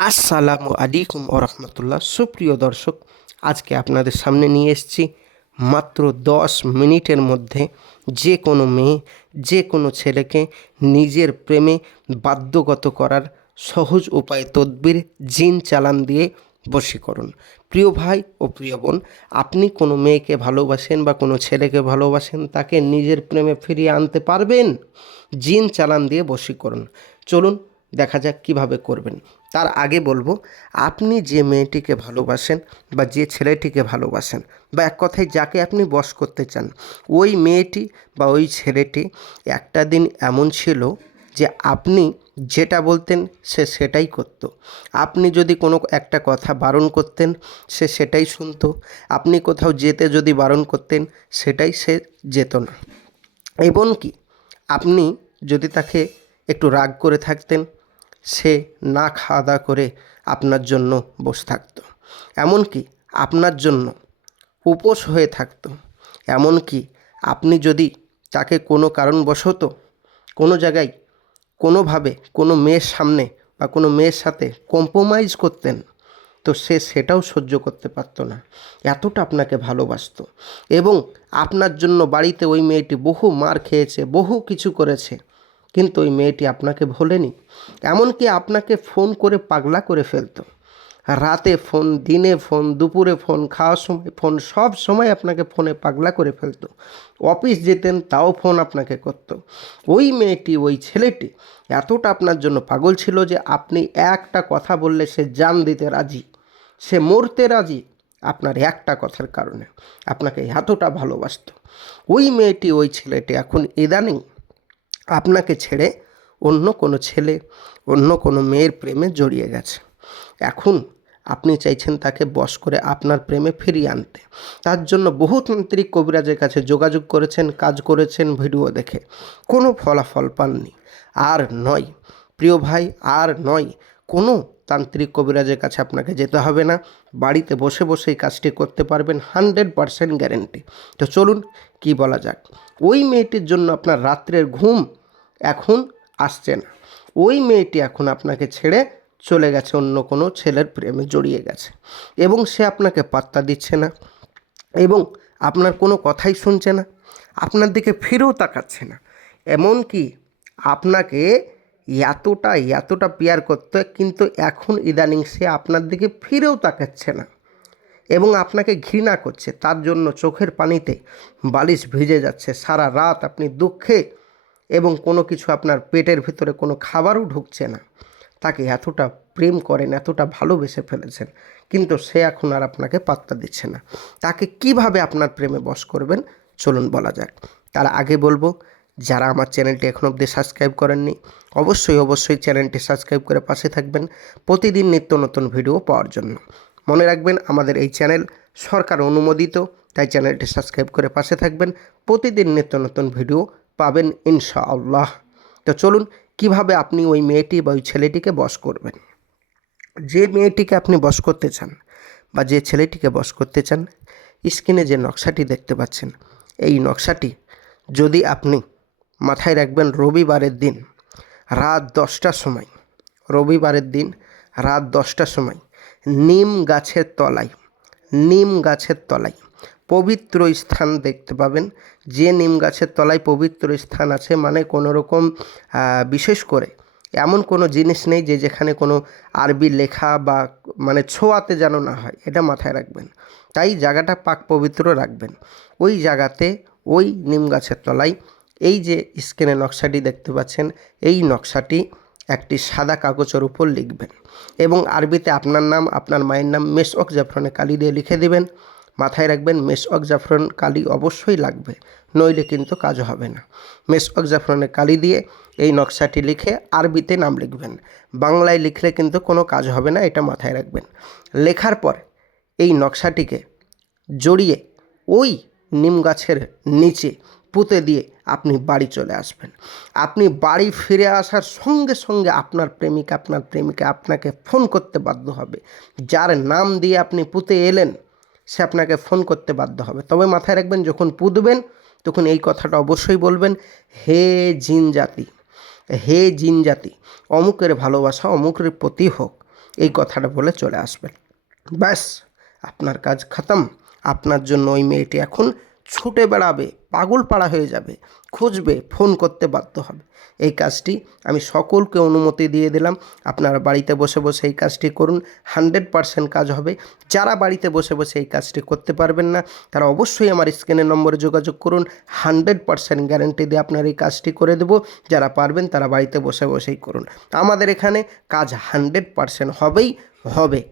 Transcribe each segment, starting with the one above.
আসসালামু আলাইকুম ওরহমতুল্লাহ। সুপ্রিয় দর্শক, আজকে আপনাদের সামনে নিয়ে এসেছি মাত্র 10 মিনিটের মধ্যে যে কোনো মেয়ে, যে কোনো ছেলেকে নিজের প্রেমে বাধ্যগত করার সহজ উপায় তদবির জিন চালান দিয়ে বশীকরণ। প্রিয় ভাই ও প্রিয় বোন, আপনি কোনো মেয়েকে ভালোবাসেন বা কোনো ছেলেকে ভালোবাসেন, তাকে নিজের প্রেমে ফিরিয়ে আনতে পারবেন জিন চালান দিয়ে বশীকরণ। চলুন দেখা যাক কিভাবে করবেন। তার আগে বলবো, আপনি যে মেয়েটিকে ভালোবাসেন বা যে ছেলেটিকে ভালোবাসেন বা এক কথায় যাকে আপনি বশ করতে চান, ওই মেয়েটি বা ওই ছেলেটি একটা দিন এমন ছিল যে আপনি যেটা বলতেন সে সেটাই করত। আপনি যদি কোনো একটা কথা বারণ করতেন সে সেটাই শুনতো। আপনি কোথাও যেতে যদি বারণ করতেন সেটাই সে যেত না। এমনকি আপনি যদি তাকে একটু রাগ করে থাকতেন, সে না খাওয়া দাওয়া করে আপনার জন্য বসে থাকতো। এমনকি আপনার জন্য উপোস হয়ে থাকতো। এমনকি আপনি যদি তাকে কোনো কারণবশত কোনো জায়গায় কোনোভাবে কোনো মেয়ের সামনে বা কোনো মেয়ের সাথে কম্প্রোমাইজ করতেন, তো সে সেটাও সহ্য করতে পারতো না। এতটা আপনাকে ভালোবাসতো। এবং আপনার জন্য বাড়িতে ওই মেয়েটি বহু মার খেয়েছে, বহু কিছু করেছে, কিন্তু ওই মেয়েটি আপনাকে ভোলেনি। এমনকি আপনাকে ফোন করে পাগলা করে ফেলতো। রাতে ফোন, দিনে ফোন, দুপুরে ফোন, খাওয়ার সময় ফোন, সব সময় আপনাকে ফোনে পাগলা করে ফেলতো। অফিস যেতেন তাও ফোন আপনাকে করতো। ওই মেয়েটি, ওই ছেলেটি এতটা আপনার জন্য পাগল ছিল যে আপনি একটা কথা বললে সে জান দিতে রাজি, সে মরতে রাজি আপনার একটা কথার কারণে। আপনাকে এতটা ভালোবাসতো। ওই মেয়েটি, ওই ছেলেটি এখন ইদানিং আপনাকে ছেড়ে অন্য কোনো ছেলে, অন্য কোনো মেয়ের প্রেমে জড়িয়ে গেছে। এখন আপনি চাইছেন তাকে বশ করে আপনার প্রেমে ফিরিয়ে আনতে। তার জন্য বহু তান্ত্রিক কবিরাজের কাছে যোগাযোগ করেছেন, কাজ করেছেন ভিডিও দেখে, কোনো ফলাফল পাননি। আর নয় প্রিয় ভাই, আর নয়, কোনো তান্ত্রিক কবিরাজের কাছে আপনাকে যেতে হবে না। বাড়িতে বসে বসেই কাজটি করতে পারবেন, 100% গ্যারেন্টি। তো চলুন কি বলা যাক। ওই মেয়েটির জন্য আপনার রাত্রের ঘুম এখন আসছে না। ওই মেয়েটি এখন আপনাকে ছেড়ে চলে গেছে, অন্য কোনো ছেলের প্রেমে জড়িয়ে গেছে এবং সে আপনাকে পাত্তা দিচ্ছে না এবং আপনার কোনো কথাই শুনছে না, আপনার দিকে ফিরেও তাকাচ্ছে না। এমনকি আপনাকে এতটা এতটা পেয়ার করতে, কিন্তু এখন ইদানিং সে আপনার দিকে ফিরেও তাকাচ্ছে না এবং আপনাকে ঘৃণা করছে। তার জন্য চোখের পানিতে বালিশ ভিজে যাচ্ছে, সারা রাত আপনি দুঃখে এবং কোনো কিছু আপনার পেটের ভিতরে কোনো খাবারও ঢুকছে না। তাকে এতটা প্রেম করেন, এতটা ভালোবেসে ফেলেছেন, কিন্তু সে এখন আর আপনাকে পাত্তা দিচ্ছে না। তাকে কিভাবে আপনার প্রেমে বশ করবেন চলুন বলা যাক। তার আগে বলবো, যারা আমার চ্যানেলটি এখনও অবধি সাবস্ক্রাইব করেননি, অবশ্যই চ্যানেলটি সাবস্ক্রাইব করে পাশে থাকবেন প্রতিদিন নিত্য নতুন ভিডিও পাওয়ার জন্য। মনে রাখবেন, আমাদের এই চ্যানেল সরকার অনুমোদিত, তাই চ্যানেলটি সাবস্ক্রাইব করে পাশে থাকবেন। প্রতিদিন নিত্য নতুন ভিডিও পাবেন ইনশাআল্লাহ। তো চলুন কিভাবে আপনি ওই মেয়েটি বা ওই ছেলেটিকে বশ করবেন। যে মেয়েটিকে আপনি বশ করতে চান বা যে ছেলেটিকে বশ করতে চান, স্ক্রিনে যে নকশাটি দেখতে পাচ্ছেন, এই নকশাটি যদি আপনি মাথায় রাখবেন, রবিবারের দিন রাত 10টার সময়, রবিবারের দিন রাত 10টার সময় নিম গাছের তলায়, নিম গাছের তলায় পবিত্র স্থান দেখতে পাবেন। যে নিম গাছের তলায় পবিত্র স্থান আছে, মানে কোনো রকম বিশেষ করে এমন কোনো জিনিস নেই যে যেখানে কোনো আরবি লেখা বা মানে ছোঁয়াতে যেন না হয়, এটা মাথায় রাখবেন। তাই জায়গাটা পাক পবিত্র রাখবেন। ওই জায়গাতে, ওই নিম গাছের তলায় এই যে স্ক্রিনে নকশাটি দেখতে পাচ্ছেন, এই নকশাটি একটি সাদা কাগজের উপর লিখবেন এবং আরবিতে আপনার নাম, আপনার মায়ের নাম মেশক জাফরানে কালি দিয়ে লিখে দিবেন। মাথায় রাখবেন, মেশক জাফরান কালি অবশ্যই লাগবে, নইলে কিন্তু কাজ হবে না। মেশক জাফরানের কালি দিয়ে এই নকশাটি লিখে আরবিতে নাম লিখবেন। বাংলায় লিখলে কিন্তু কোনো কাজ হবে না, এটা মাথায় রাখবেন। লেখার পর এই নকশাটিকে জড়িয়ে ওই নিম গাছের নিচে পুঁতে দিয়ে আপনি বাড়ি চলে আসবেন। আপনি বাড়ি ফিরে আসার সঙ্গে সঙ্গে আপনার প্রেমিকা, আপনার প্রেমিকা আপনাকে ফোন করতে বাধ্য হবে। যার নাম দিয়ে আপনি পুঁতে এলেন সে আপনাকে ফোন করতে বাধ্য হবে। তবে মাথায় রাখবেন, যখন পুঁতবেন তখন এই কথাটা অবশ্যই বলবেন, হে জিন জাতি, হে জিন জাতি, অমুকের ভালোবাসা অমুকের প্রতি হোক। এই কথাটা বলে চলে আসবেন। ব্যাস, আপনার কাজ খতম। আপনার জন্য ওই মেয়েটি এখন ছুটে বেড়াবে, পাগল পাড়া হয়ে যাবে, খুঁজবে, ফোন করতে বাধ্য হবে। এই কাজটি আমি সকলকে অনুমতি দিয়ে দিলাম। আপনারা বাড়িতে বসে বসে এই কাজটি করুন, 100% কাজ হবে। যারা বাড়িতে বসে বসে এই কাজটি করতে পারবেন না, তারা অবশ্যই আমার স্ক্রিনের নম্বরে যোগাযোগ করুন। 100% গ্যারেন্টি দিয়ে আপনার এই কাজটি করে দেব। যারা পারবেন তারা বাড়িতে বসে বসেই করুন। আমাদের এখানে কাজ 100% হবেই হবে।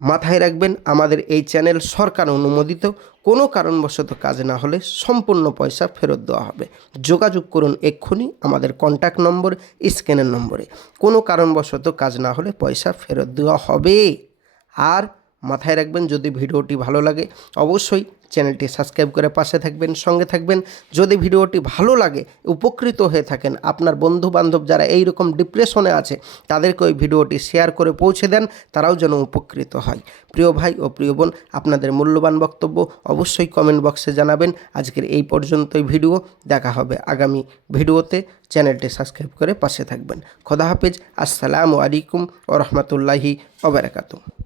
মাথায় রাখবেন, আমাদের এই চ্যানেল সরকার অনুমোদিত। কোনো কারণবশত কাজ না হলে সম্পূর্ণ পয়সা ফেরত দেওয়া হবে। যোগাযোগ করুন এক্ষুনি আমাদের কন্ট্যাক্ট নম্বর, স্ক্যানের নম্বরে। কোনো কারণবশত কাজ না হলে পয়সা ফেরত দেওয়া হবে। আর মাথায় রাখবেন, যদি ভিডিওটি ভালো লাগে অবশ্যই চ্যানেলটি সাবস্ক্রাইব করে পাশে থাকবেন, সঙ্গে থাকবেন। যদি ভিডিওটি ভালো লাগে, উপকৃত হয়ে থাকেন, আপনার বন্ধুবান্ধব যারা এই রকম ডিপ্রেশনে আছে তাদেরকে ওই ভিডিওটি শেয়ার করে পৌঁছে দেন, তারাও যেন উপকৃত হয়। প্রিয় ভাই ও প্রিয় বোন, আপনাদের মূল্যবান বক্তব্য অবশ্যই কমেন্ট বক্সে জানাবেন। আজকের এই পর্যন্তই ভিডিও, দেখা হবে আগামী ভিডিওতে। চ্যানেলটি সাবস্ক্রাইব করে পাশে থাকবেন। খোদা হাফেজ। আসসালামু আলাইকুম ওয়া রাহমাতুল্লাহি ওয়া বারাকাতুহু।